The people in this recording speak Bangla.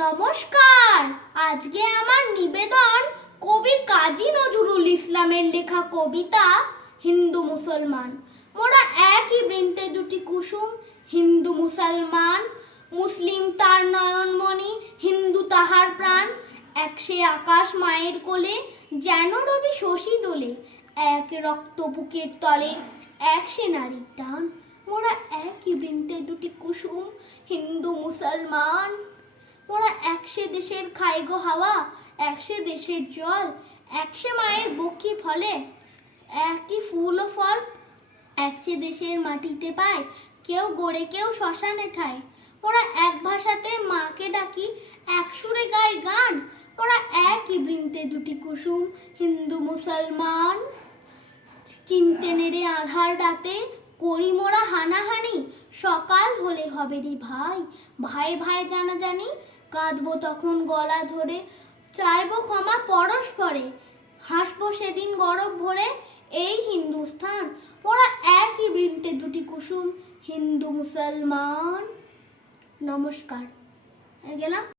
নমস্কার। আজকে আমার নিবেদন কবি কাজী নজরুল ইসলামের লেখা কবিতা হিন্দু মুসলমান। মোরা একই বৃন্তে দুটি কুসুম, হিন্দু মুসলমান। মুসলিম তার নয়নমণি, হিন্দু তাহার প্রাণ। এক সে আকাশ মায়ের কোলে, যেন রবি শশী দোলে। এক রক্ত বুকের তলে, এক সে নারীর টান। মোরা একই বৃন্তে দুটি কুসুম, হিন্দু মুসলমান। মোরা একসে দেশের খাই গো হাওয়া, একসে দেশের জল। একসে মায়ের বক্ষী ফলে, একই ফুল ও ফল। একসে দেশের মাটিতে পায়, কেউ গড়ে কেউ শ্মশানে ঠায়। মোরা এক ভাষাতে মাকে ডাকি, এক সুরে গাই গান। মোরা একই বৃন্তে দুটি কুসুম, হিন্দু মুসলমান। চিনতে নেড়ে আধার রাতে, করি মোরা হানাহানি। সকাল হলে হবে রে ভাই, ভাই ভাই জানাজানি। কাঁদবো তখন গলা ধরে, চাইবো ক্ষমা পরস্পরে। হাসবো সেদিন গরব ভরে, এই হিন্দুস্থান। ওরা একই বৃন্তে দুটি কুসুম, হিন্দু মুসলমান। নমস্কার। গেলাম।